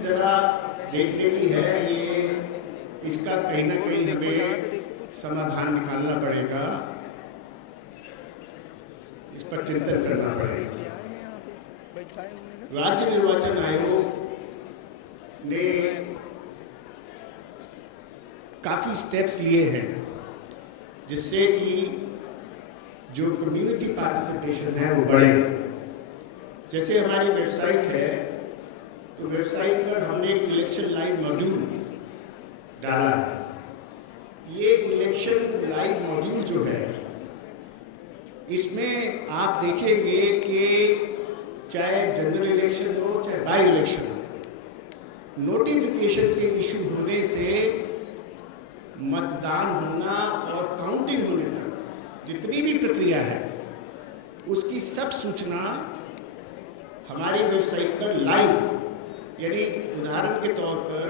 जरा देखने की है, ये इसका कहीं ना कहीं हमें समाधान निकालना पड़ेगा, इस पर चिंतन करना पड़ेगा। राज्य निर्वाचन आयोग ने काफ़ी स्टेप्स लिए हैं जिससे कि जो कम्युनिटी पार्टिसिपेशन है वो बढ़े। जैसे हमारी वेबसाइट है, तो वेबसाइट पर हमने एक इलेक्शन लाइव मॉड्यूल डाला है। ये इलेक्शन लाइव मॉड्यूल जो है, इसमें आप देखेंगे कि चाहे जनरल इलेक्शन हो चाहे बाई इलेक्शन हो, नोटिफिकेशन के इशू होने से मतदान होना और काउंटिंग होने तक जितनी भी प्रक्रिया है उसकी सब सूचना हमारी वेबसाइट पर लाइव, यानी उदाहरण के तौर पर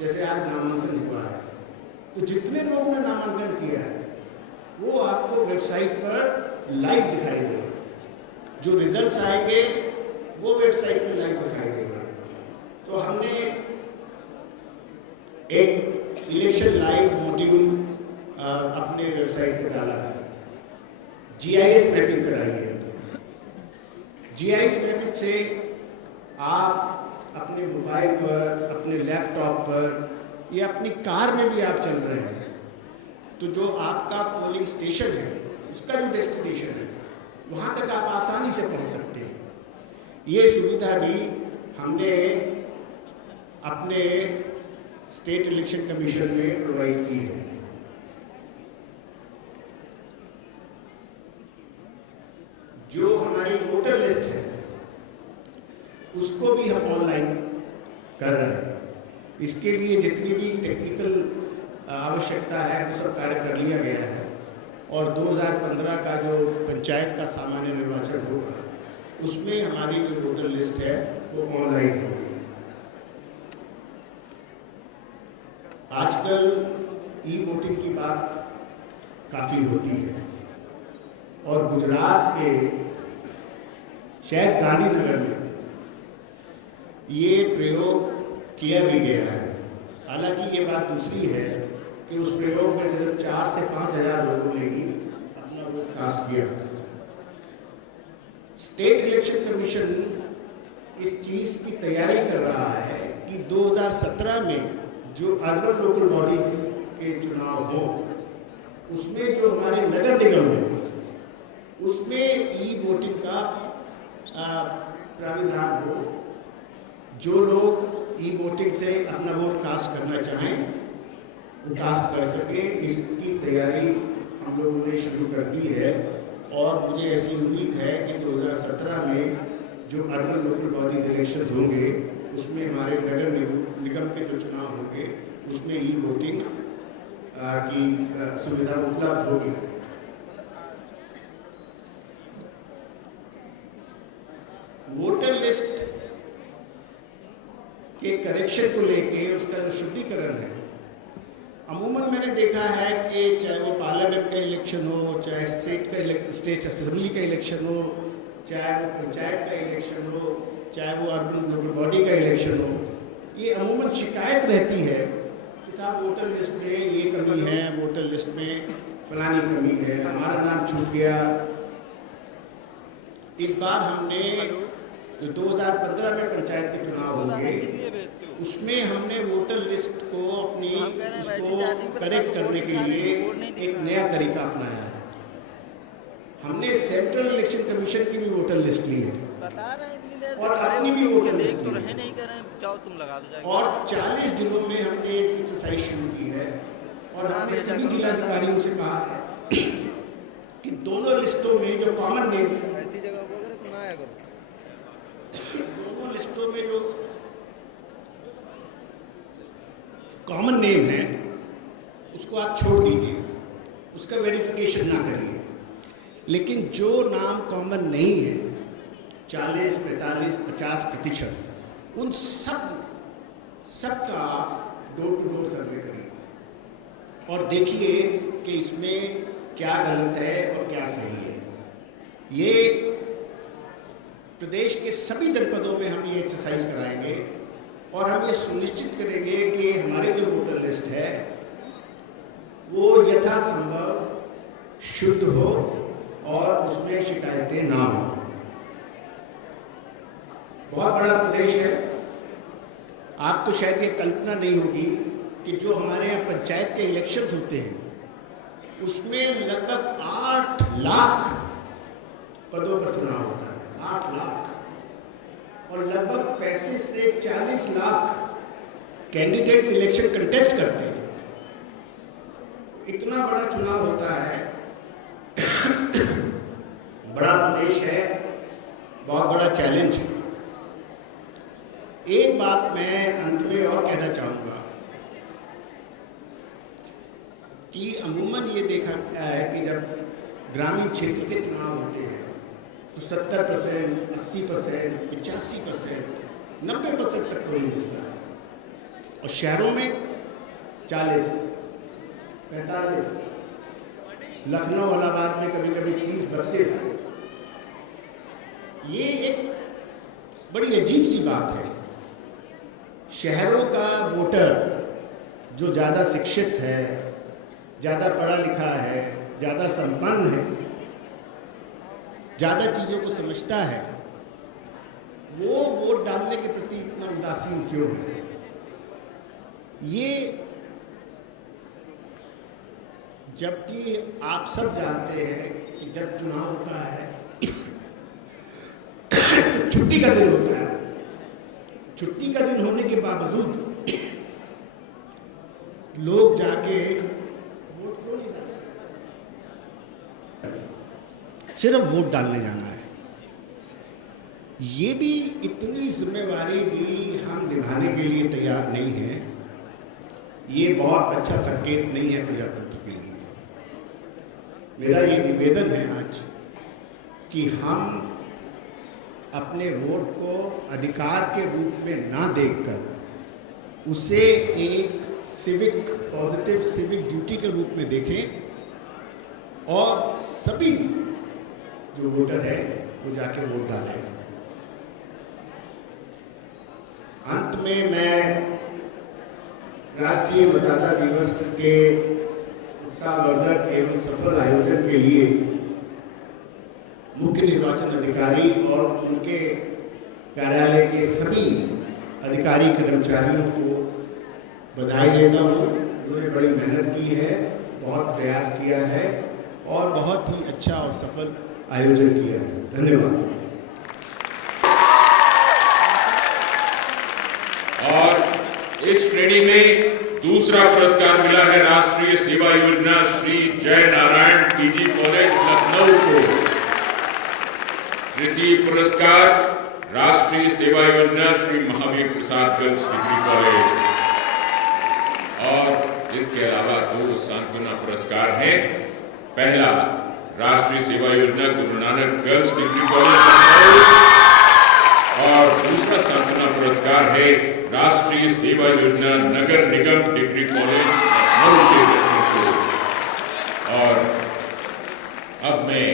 जैसे आज नामांकन हुआ है, तो जितने लोगों ने नामांकन किया है वो आपको वेबसाइट पर लाइव दिखाई देगा। जो रिजल्ट्स आएंगे वो वेबसाइट पर लाइव दिखाई देगा। तो हमने एक इलेक्शन लाइव मॉड्यूल अपने वेबसाइट पर डाला है। जीआईएस मैपिंग कराई है। जीआईएस मैपिंग से आप अपने मोबाइल पर, अपने लैपटॉप पर या अपनी कार में भी आप चल रहे हैं, तो जो आपका पोलिंग स्टेशन है उसका जो डेस्टिनेशन है वहाँ तक आप आसानी से पहुँच सकते हैं। ये सुविधा भी हमने अपने स्टेट इलेक्शन कमीशन में प्रोवाइड की है। जो हमारी वोटर लिस्ट है उसको भी हम ऑनलाइन कर रहे हैं। इसके लिए जितनी भी टेक्निकल आवश्यकता है वो सब कार्य कर लिया गया है, और 2015 का जो पंचायत का सामान्य निर्वाचन होगा उसमें हमारी जो वोटर लिस्ट है वो ऑनलाइन होगी। आजकल ई वोटिंग की बात काफ़ी होती है, और गुजरात के शायद गांधीनगर में ये प्रयोग किया भी गया है। हालांकि ये बात दूसरी है कि उस प्रयोग में सिर्फ 4 से 5 हज़ार लोगों ने ही अपना वोट कास्ट किया। स्टेट इलेक्शन कमीशन इस चीज़ की तैयारी कर रहा है कि 2017 में जो अर्बन लोकल बॉडीज के चुनाव हो उसमें जो हमारे नगर निगम है उसमें ई वोटिंग का प्राविधान हो। जो लोग ई वोटिंग से अपना वोट कास्ट करना चाहें वो कास्ट कर सके। इसकी तैयारी हम लोगों ने शुरू कर दी है, और मुझे ऐसी उम्मीद है कि 2017 में जो अर्बन लोकल बॉडीज इलेक्शन होंगे उसमें हमारे नगर निगम के जो चुनाव होंगे उसमें ई वोटिंग की सुविधा उपलब्ध होगी। वोटर लिस्ट के करेक्शन को लेके उसका जो शुद्धिकरण है, अमूमन मैंने देखा है कि चाहे वो पार्लियामेंट का इलेक्शन हो, चाहे स्टेट असेंबली का इलेक्शन हो, चाहे वो पंचायत का इलेक्शन हो, चाहे वो अर्बन लोकल बॉडी का इलेक्शन हो, ये अमूमन शिकायत रहती है कि साहब वोटर लिस्ट में ये कमी है, वोटर लिस्ट में फलानी कमी है, हमारा नाम छूट गया। इस बार हमने जो 2015 में पंचायत के चुनाव होंगे उसमें हमने वोटर लिस्ट को उसको करेक्ट करने के लिए एक नया तरीका अपनाया है। हमने सेंट्रल इलेक्शन कमीशन की भी वोटर लिस्ट ली है और अपनी भी वोटर लिस्ट ली है, और 40 जिलों में हमने एक एक्सरसाइज शुरू की है, और हमने सभी जिलाधिकारियों से कहा है कि दोनों लिस्टों में जो कॉमन नेम, दोनों लिस्टों में जो कॉमन नेम है उसको आप छोड़ दीजिए, उसका वेरिफिकेशन ना करिए। लेकिन जो नाम कॉमन नहीं है 40, 45, 50%, उन सब का डोर टू डोर सर्वे करिए और देखिए कि इसमें क्या गलत है और क्या सही है। ये प्रदेश के सभी जनपदों में हम ये एक्सरसाइज कराएंगे और हम ये सुनिश्चित करेंगे कि हमारी जो वोटर लिस्ट है वो यथासंभव शुद्ध हो और उसमें शिकायतें ना हो। बहुत बड़ा प्रदेश है, आपको शायद ये कल्पना नहीं होगी कि जो हमारे यहाँ पंचायत के इलेक्शंस होते हैं उसमें लगभग 8 लाख पदों पर चुनाव होता है, 8 लाख, और लगभग 35 से 40 लाख कैंडिडेट्स इलेक्शन कंटेस्ट करते हैं। इतना बड़ा चुनाव होता है, बड़ा प्रदेश है, बहुत बड़ा चैलेंज है। एक बात मैं अंत में और कहना चाहूँगा कि अमूमन ये देखा गया है कि जब ग्रामीण क्षेत्र के चुनाव होते हैं तो 70%, 80%, 85%, 90% तक पोलिंग होता है, और शहरों में 40, 45, लखनऊ इलाहाबाद में कभी कभी 30, 32। ये एक बड़ी अजीब सी बात है। शहरों का वोटर जो ज़्यादा शिक्षित है, ज़्यादा पढ़ा लिखा है, ज़्यादा संपन्न है, ज़्यादा चीज़ों को समझता है, वो वोट डालने के प्रति इतना उदासीन क्यों है? ये जबकि आप सब जानते हैं कि जब चुनाव होता है तो छुट्टी का दिन होता है। छुट्टी का दिन होने के बावजूद लोग जाके सिर्फ वोट डालने जाना है। ये भी इतनी जिम्मेवारी भी हम निभाने के लिए तैयार नहीं हैं। ये बहुत अच्छा संकेत नहीं है प्रजातंत्र के लिए। मेरा ये निवेदन है आज कि हम अपने वोट को अधिकार के रूप में ना देखकर उसे एक पॉजिटिव सिविक ड्यूटी के रूप में देखें और सभी जो वोटर है वो जाके वोट डालें। अंत में मैं राष्ट्रीय मतदाता दिवस के उत्साहवर्धक एवं सफल आयोजन के लिए मुख्य निर्वाचन अधिकारी और उनके कार्यालय के सभी अधिकारी कर्मचारियों को बधाई देता हूँ। उन्होंने बड़ी मेहनत की है, बहुत प्रयास किया है और बहुत ही अच्छा और सफल आयोजन किया है। धन्यवाद। और इस श्रेणी में दूसरा पुरस्कार मिला है राष्ट्रीय सेवा योजना श्री जय नारायण पीजी कॉलेज लखनऊ को। तृतीय पुरस्कार राष्ट्रीय सेवा योजना Shri Mahavir Prasad girls degree college, और इसके अलावा 2 सांत्वना पुरस्कार हैं। पहला राष्ट्रीय सेवा योजना Guru Nanak girls degree college और दूसरा सांत्वना पुरस्कार है राष्ट्रीय सेवा योजना नगर निगम डिग्री कॉलेज लखनऊ के बच्चों को। और अब मैं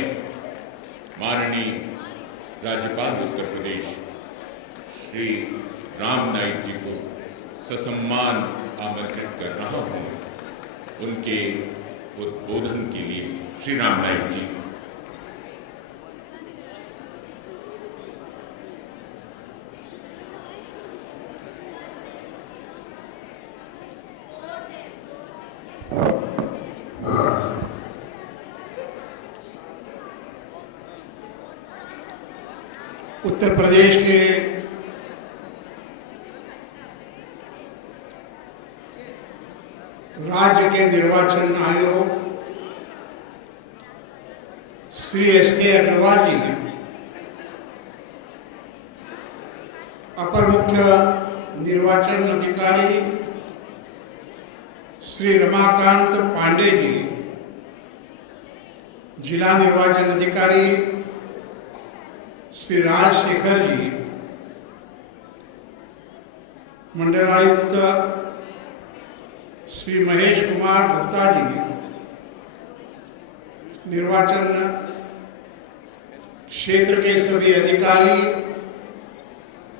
माननीय राज्यपाल उत्तर प्रदेश श्री राम नाईक जी को ससम्मान आमंत्रित कर रहा हूं उनके उद्बोधन के लिए। श्री राम नाईक जी। उत्तर प्रदेश के राज्य के निर्वाचन आयोग श्री एस.के. अग्रवाल जी, अपर मुख्य निर्वाचन अधिकारी श्री रमाकांत पांडे जी, जिला निर्वाचन अधिकारी श्री राजशेखर जी, मंडलायुक्त श्री महेश कुमार गुप्ता जी, निर्वाचन क्षेत्र के सभी अधिकारी,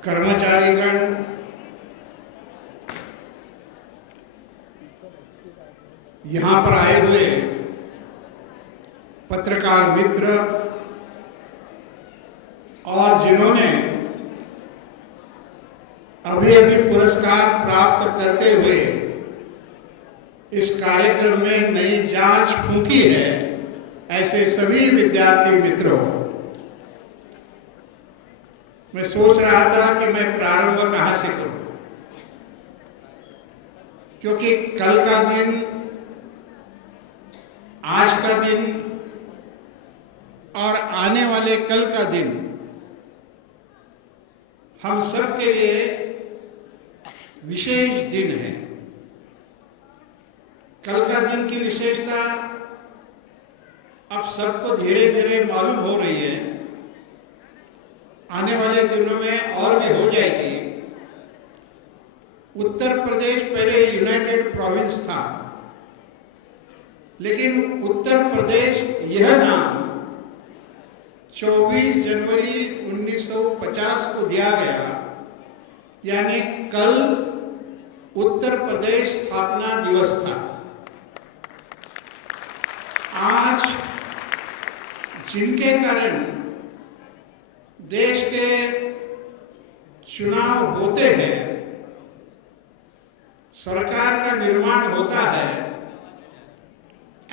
कर्मचारीगण, यहाँ पर आए हुए पत्रकार मित्र और जिन्होंने अभी अभी पुरस्कार प्राप्त करते हुए इस कार्यक्रम में नई जांच फूंकी है, ऐसे सभी विद्यार्थी मित्रों, मैं सोच रहा था कि मैं प्रारंभ कहां से करूं, क्योंकि कल का दिन, आज का दिन और आने वाले कल का दिन हम सब के लिए विशेष दिन है। कल का दिन की विशेषता अब सबको धीरे धीरे मालूम हो रही है, आने वाले दिनों में और भी हो जाएगी। उत्तर प्रदेश पहले यूनाइटेड प्रोविंस था, लेकिन उत्तर प्रदेश यह नाम 24 जनवरी 1950 को दिया गया, यानी कल उत्तर प्रदेश स्थापना दिवस था। आज जिनके कारण देश के चुनाव होते हैं, सरकार का निर्माण होता है,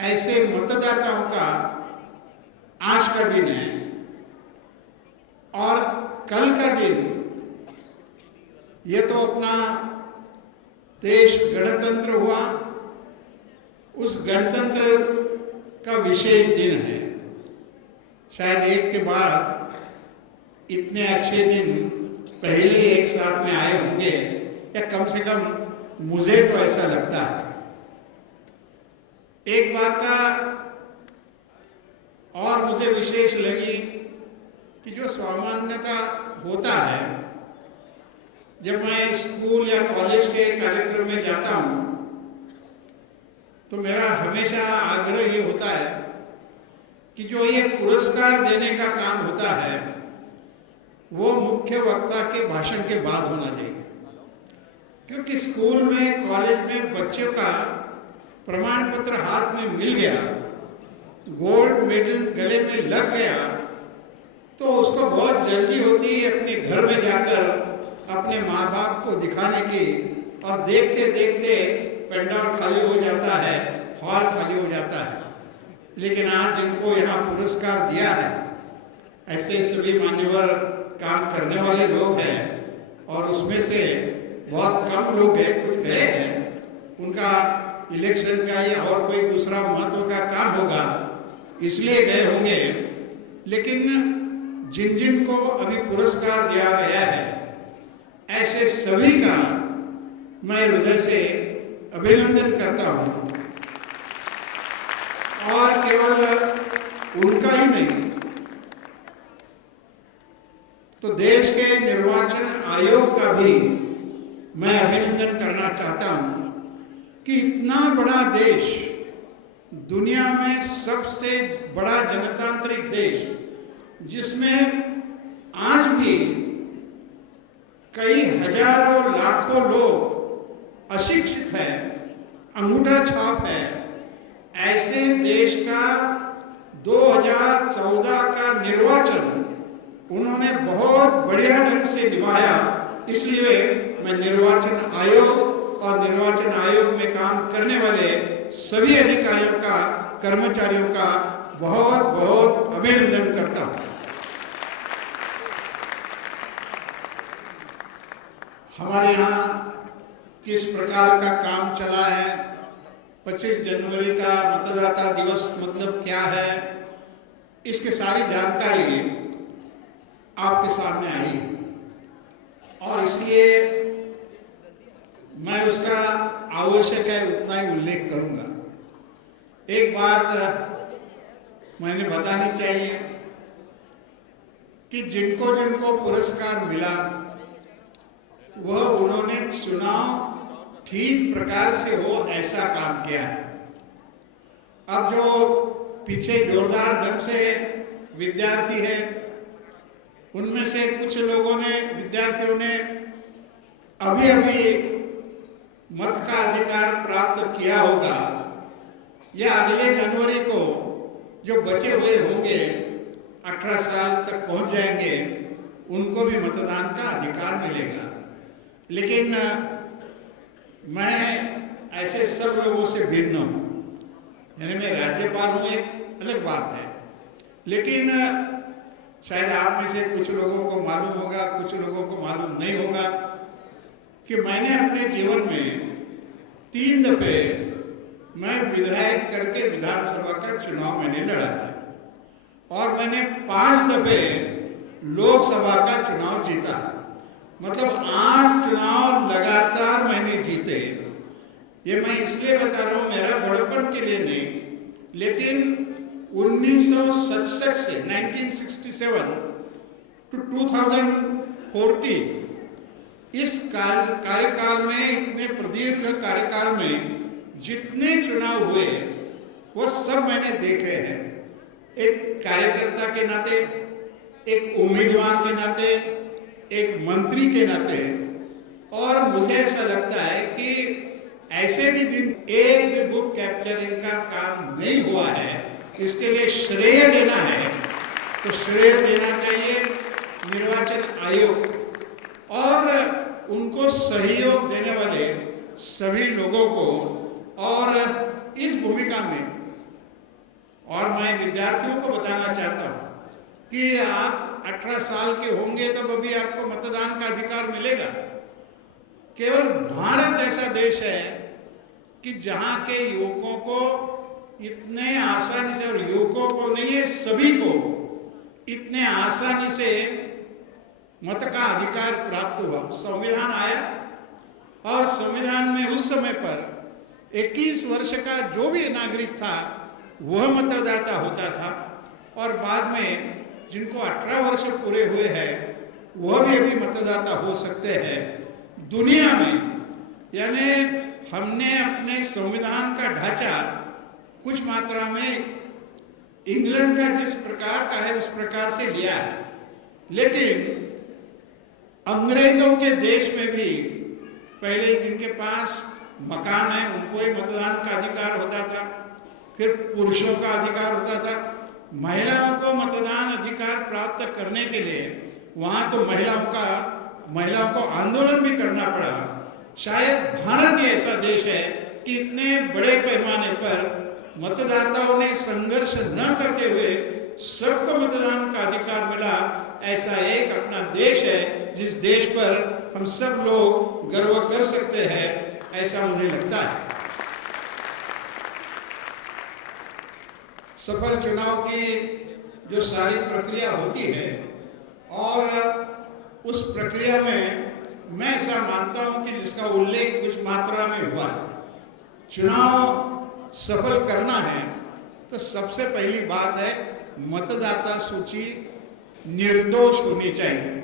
ऐसे मतदाताओं का आज का दिन है। और कल का दिन ये तो अपना देश गणतंत्र हुआ, उस गणतंत्र का विशेष दिन है। शायद एक के बाद इतने अच्छे दिन पहले एक साथ में आए होंगे, या कम से कम मुझे तो ऐसा लगता है। एक बात का और मुझे विशेष लगी कि जो सामान्यता होता है, जब मैं स्कूल या कॉलेज के कार्यक्रम में जाता हूं, तो मेरा हमेशा आग्रह ये होता है कि जो ये पुरस्कार देने का काम होता है, वो मुख्य वक्ता के भाषण के बाद होना चाहिए। क्योंकि स्कूल में, कॉलेज में बच्चों का प्रमाण पत्र हाथ में मिल गया, गोल्ड मेडल गले में लग गया, तो उसको बहुत जल्दी होती है अपने घर में जाकर अपने माँ बाप को दिखाने की, और देखते देखते पंडाल खाली हो जाता है, हॉल खाली हो जाता है। लेकिन आज जिनको यहाँ पुरस्कार दिया है, ऐसे सभी मान्यवर काम करने वाले लोग हैं, और उसमें से बहुत कम लोग हैं, कुछ गए हैं, उनका इलेक्शन का या और कोई दूसरा महत्व का काम होगा, इसलिए गए होंगे। लेकिन जिन जिन को अभी पुरस्कार दिया गया है, ऐसे सभी का मैं हृदय से अभिनंदन करता हूं। और केवल उनका ही नहीं, तो देश के निर्वाचन आयोग का भी मैं अभिनंदन करना चाहता हूं कि इतना बड़ा देश, दुनिया में सबसे बड़ा जनतांत्रिक देश, जिसमें आज भी कई हजारों लाखों लोग अशिक्षित हैं, अंगूठा छाप है, ऐसे देश का 2014 का निर्वाचन उन्होंने बहुत बढ़िया ढंग से निभाया। इसलिए मैं निर्वाचन आयोग और निर्वाचन आयोग में काम करने वाले सभी अधिकारियों का, कर्मचारियों का बहुत बहुत अभिनंदन करता हूं। हमारे यहाँ किस प्रकार का काम चला है, 25 जनवरी का मतदाता दिवस मतलब क्या है, इसकी सारी जानकारी आपके सामने आई है, और इसलिए मैं उसका आवश्यक है उतना ही उल्लेख करूंगा। एक बात मैंने बतानी चाहिए कि जिनको जिनको पुरस्कार मिला, वह उन्होंने चुनाव ठीक प्रकार से हो ऐसा काम किया है। अब जो पीछे जोरदार ढंग से विद्यार्थी है, उनमें से कुछ लोगों ने, विद्यार्थियों ने अभी अभी मत का अधिकार प्राप्त किया होगा, या अगले जनवरी को जो बचे हुए होंगे 18 साल तक पहुंच जाएंगे, उनको भी मतदान का अधिकार मिलेगा। लेकिन मैं ऐसे सब लोगों से भिन्न हूँ, यानी मैं राज्यपाल हूँ, एक अलग बात है। लेकिन शायद आप में से कुछ लोगों को मालूम होगा, कुछ लोगों को मालूम नहीं होगा कि मैंने अपने जीवन में 3 दफे मैं विधायक करके विधानसभा का चुनाव मैंने लड़ा है, और मैंने 5 दफे लोकसभा का चुनाव जीता है। मतलब 8 चुनाव लगातार मैंने जीते। ये मैं इसलिए बता रहा हूँ, मेरा बड़पन के लिए नहीं, लेकिन 1967 से 1967 टू 2014 इस कार्यकाल में, इतने प्रदीर्घ कार्यकाल में जितने चुनाव हुए वो सब मैंने देखे हैं। एक कार्यकर्ता के नाते, एक उम्मीदवार के नाते, एक मंत्री के नाते। और मुझे ऐसा लगता है कि ऐसे भी दिन एक भी बूथ कैप्चरिंग का काम नहीं हुआ है, इसके लिए श्रेय देना है तो श्रेय देना चाहिए निर्वाचन आयोग और उनको सहयोग देने वाले सभी लोगों को। और इस भूमिका में, और मैं विद्यार्थियों को बताना चाहता हूं कि आप 18 साल के होंगे तब अभी आपको मतदान का अधिकार मिलेगा। केवल भारत ऐसा देश है कि जहां के युवकों को इतने आसानी से, और युवकों को नहीं है सभी को इतने आसानी से मत का अधिकार प्राप्त हुआ। संविधान आया और संविधान में उस समय पर 21 वर्ष का जो भी नागरिक था वह मतदाता होता था, और बाद में जिनको 18 वर्ष पूरे हुए हैं वह भी अभी मतदाता हो सकते हैं। दुनिया में यानी हमने अपने संविधान का ढांचा कुछ मात्रा में इंग्लैंड का जिस प्रकार का है उस प्रकार से लिया है, लेकिन अंग्रेजों के देश में भी पहले जिनके पास मकान है उनको ही मतदान का अधिकार होता था, फिर पुरुषों का अधिकार होता था। महिलाओं को मतदान अधिकार प्राप्त करने के लिए वहां तो महिलाओं को आंदोलन भी करना पड़ा। शायद भारत ही ऐसा देश है कि इतने बड़े पैमाने पर मतदाताओं ने संघर्ष न करते हुए सबको मतदान का अधिकार मिला। ऐसा एक अपना देश है जिस देश पर हम सब लोग गर्व कर सकते हैं, ऐसा मुझे लगता है। सफल चुनाव की जो सारी प्रक्रिया होती है, और उस प्रक्रिया में मैं ऐसा मानता हूं कि जिसका उल्लेख कुछ मात्रा में हुआ है, चुनाव सफल करना है तो सबसे पहली बात है मतदाता सूची निर्दोष होनी चाहिए।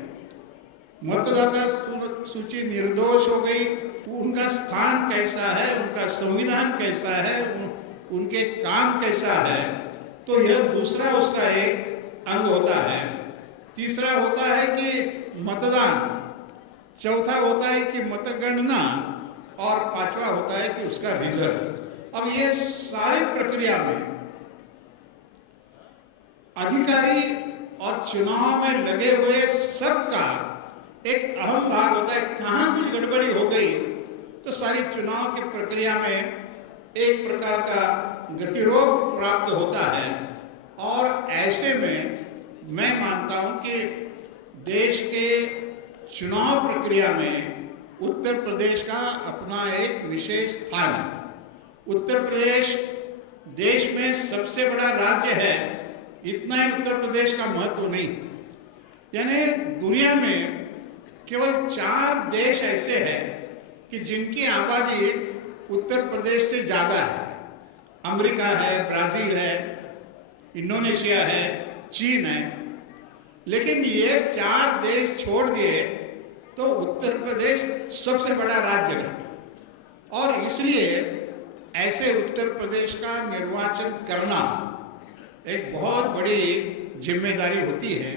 मतदाता सूची निर्दोष हो गई, उनका स्थान कैसा है, उनका संविधान कैसा है, उनके काम कैसा है, तो यह दूसरा उसका एक अंग होता है। तीसरा होता है कि मतदान, चौथा होता है कि मतगणना, और पांचवा होता है कि उसका रिजल्ट। अब ये सारी प्रक्रिया में अधिकारी और चुनाव में लगे हुए सबका एक अहम भाग होता है। कहाँ कुछ गड़बड़ी हो गई तो सारी चुनाव की प्रक्रिया में एक प्रकार का गतिरोध प्राप्त होता है। और ऐसे में मैं मानता हूं कि देश के चुनाव प्रक्रिया में उत्तर प्रदेश का अपना एक विशेष स्थान है। उत्तर प्रदेश देश में सबसे बड़ा राज्य है, इतना ही उत्तर प्रदेश का महत्व नहीं। यानी दुनिया में केवल 4 देश ऐसे हैं कि जिनकी आबादी उत्तर प्रदेश से ज़्यादा है। अमेरिका है, ब्राज़ील है, इंडोनेशिया है, चीन है। लेकिन ये 4 देश छोड़ दिए तो उत्तर प्रदेश सबसे बड़ा राज्य है, और इसलिए ऐसे उत्तर प्रदेश का निर्वाचन करना एक बहुत बड़ी जिम्मेदारी होती है।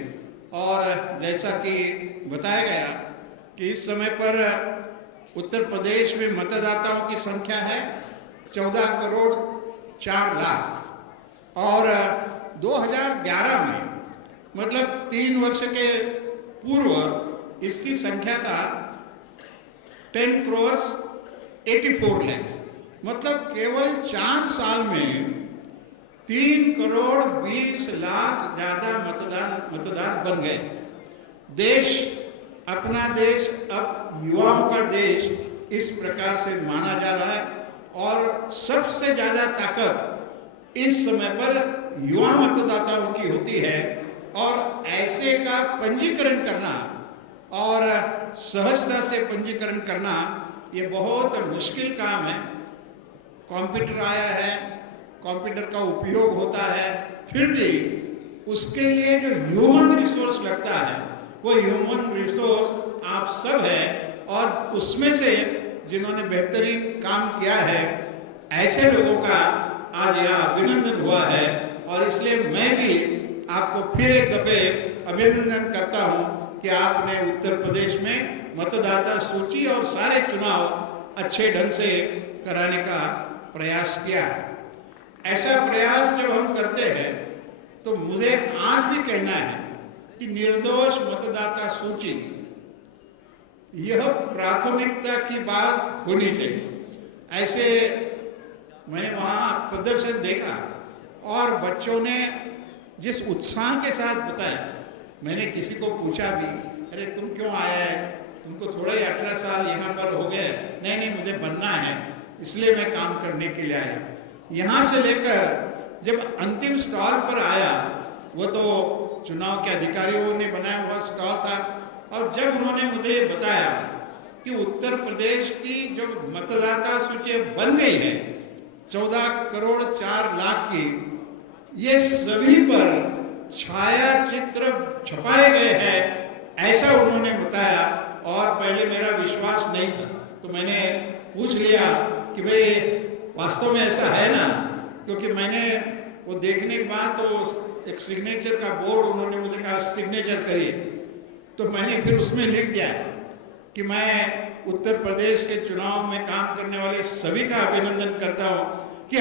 और जैसा कि बताया गया कि इस समय पर उत्तर प्रदेश में मतदाताओं की संख्या है 14 करोड़ 4 लाख और 2011 में मतलब 3 वर्ष के पूर्व इसकी संख्या था 10 करोड़ 84 लाख। मतलब केवल 4 साल में 3 करोड़ 20 लाख ज्यादा मतदार बन गए। देश, अपना देश अब युवाओं का देश इस प्रकार से माना जा रहा है और सबसे ज्यादा ताकत इस समय पर युवा मतदाताओं की होती है। और ऐसे का पंजीकरण करना और सहजता से पंजीकरण करना ये बहुत मुश्किल काम है। कंप्यूटर आया है, कंप्यूटर का उपयोग होता है, फिर भी उसके लिए जो ह्यूमन रिसोर्स लगता है वो ह्यूमन रिसोर्स आप सब है। और उसमें से जिन्होंने बेहतरीन काम किया है ऐसे लोगों का आज यहाँ अभिनंदन हुआ है। और इसलिए मैं भी आपको फिर एक दफे अभिनंदन करता हूँ कि आपने उत्तर प्रदेश में मतदाता सूची और सारे चुनाव अच्छे ढंग से कराने का प्रयास किया। ऐसा प्रयास जब हम करते हैं तो मुझे आज भी कहना है कि निर्दोष मतदाता सूची यह प्राथमिकता की बात होनी चाहिए। ऐसे मैंने वहाँ प्रदर्शन देखा और बच्चों ने जिस उत्साह के साथ बताया, मैंने किसी को पूछा भी, अरे तुम क्यों आया है, तुमको थोड़ा ही 18 साल यहाँ पर हो गए? नहीं, मुझे बनना है, इसलिए मैं काम करने के लिए आया। यहाँ से लेकर जब अंतिम स्टॉल पर आया, वो तो चुनाव के अधिकारियों ने बनाया हुआ स्टॉल था। और जब उन्होंने मुझे बताया कि उत्तर प्रदेश की जो मतदाता सूची बन गई है 14 करोड़ 4 लाख की, ये सभी पर छाया चित्र छपाए गए हैं, ऐसा उन्होंने बताया। और पहले मेरा विश्वास नहीं था तो मैंने पूछ लिया कि भाई वास्तव में ऐसा है ना, क्योंकि मैंने वो देखने के बाद तो एक सिग्नेचर का बोर्ड उन्होंने मुझे कहा सिग्नेचर करिए, तो मैंने फिर उसमें लिख दिया कि मैं उत्तर प्रदेश के चुनाव में काम करने वाले सभी का अभिनंदन करता हूँ कि